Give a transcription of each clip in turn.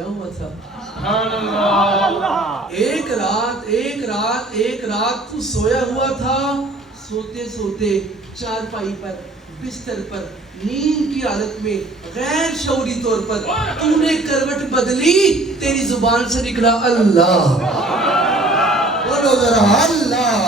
सोया हुआ था। अल्लाह। एक रात तू सोया हुआ था। सोते सोते चारपाई पर, बिस्तर पर, नींद की हालत में गैर शऊरी तौर पर तूने करवट बदली, तेरी जुबान से निकला अल्लाह। बोलो जरा अल्लाह।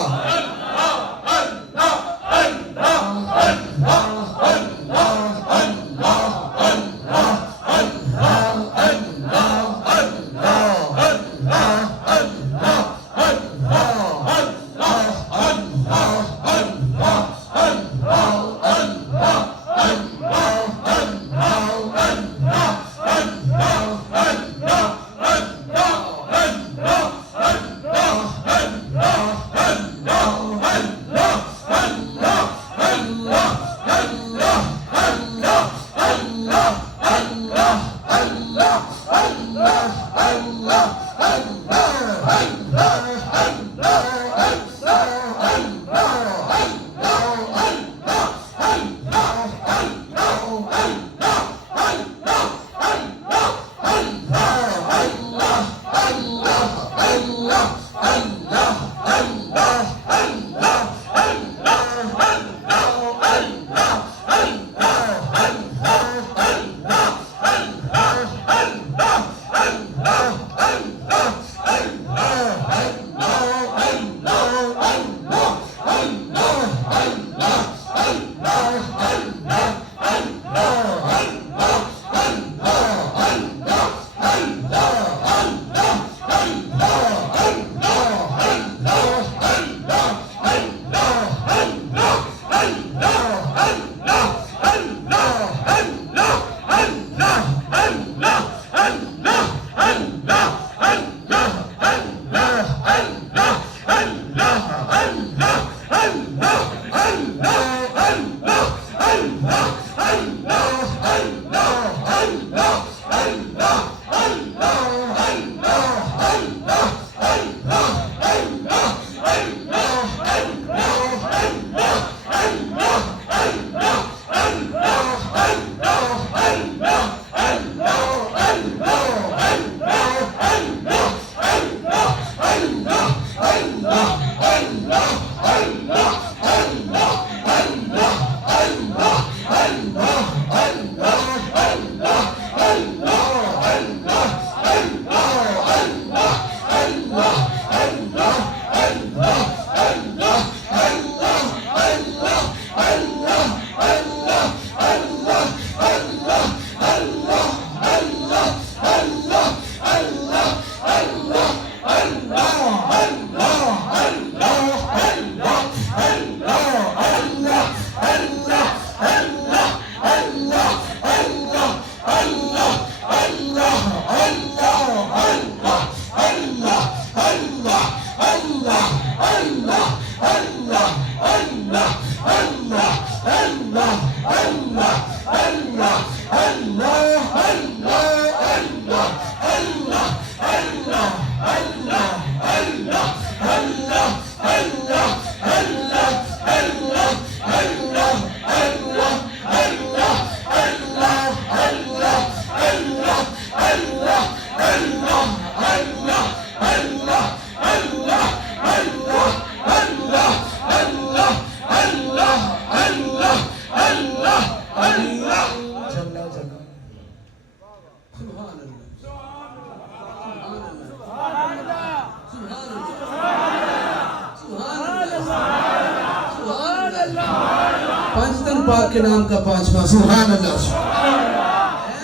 पाक के नाम का पांचवा सुभान अल्लाह।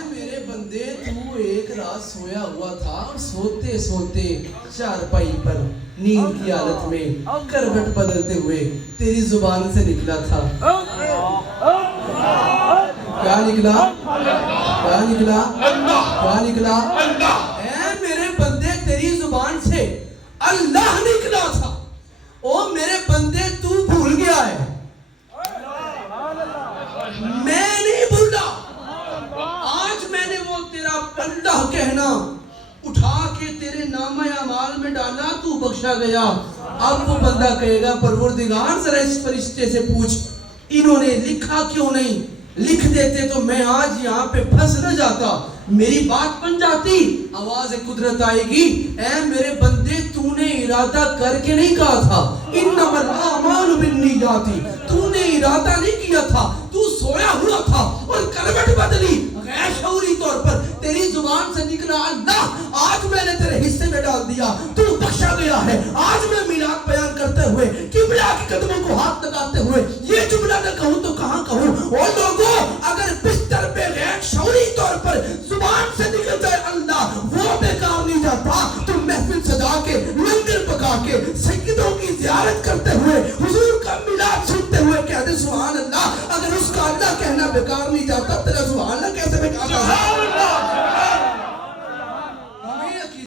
मेरे बंदे तू एक रात सोया हुआ था और सोते सोते चारपाई पर नींद की हालत में करवट बदलते हुए तेरी जुबान से निकला था क्या निकला? क्या निकला? क्या निकला? मेरे बंदे तेरी जुबान से अल्लाह निकला था। ओ मेरे बंदे तू भूल गया है, मैं नहीं भूला। आज मैंने वो तेरा अल्लाह कहना उठा के तेरे नामा अमाल में डाला, तू बख्शा गया। अब वो बंदा कहेगा परवरदिगार जरा इस फरिश्ते से पूछ इन्होंने लिखा क्यों नहीं, लिख देते तो मैं आज यहाँ पे फंस न जाता। मेरी बात बन जाती, आवाज कुदरत आएगी, ऐ मेरे बंदे तूने इरादा करके नहीं कहा था, इन्नमल आमालु बिन्नियाती, तूने इरादा नहीं किया था, तू सोया हुआ था और करवट बदली गैर शऊरी तौर पर, तेरी जुबान से निकला अल्लाह आज मैंने तेरे हिस्से में डाल दिया, तू बख्शा गया है। आज मैं मिलाद बयान करते हुए किबला के कदमों को हाथ लगाते हुए ये जुमला न कहूं तो कहां कहूं। और लोगों अगर बिस्तर पे गैर शऊरी तौर पर जुबान से निकल जाए अल्लाह, वो बेकार नहीं जाता। तुम महफिल सजा के लंगर पका के सैयदों की जियारत करते हुए हुजूर का मिलाद सुनते हुए कहते सुभान अल्लाह, अगर उसका अल्लाह कहना बेकार नहीं जाता, तेरा सुभान अल्लाह कैसे बेकार जाता?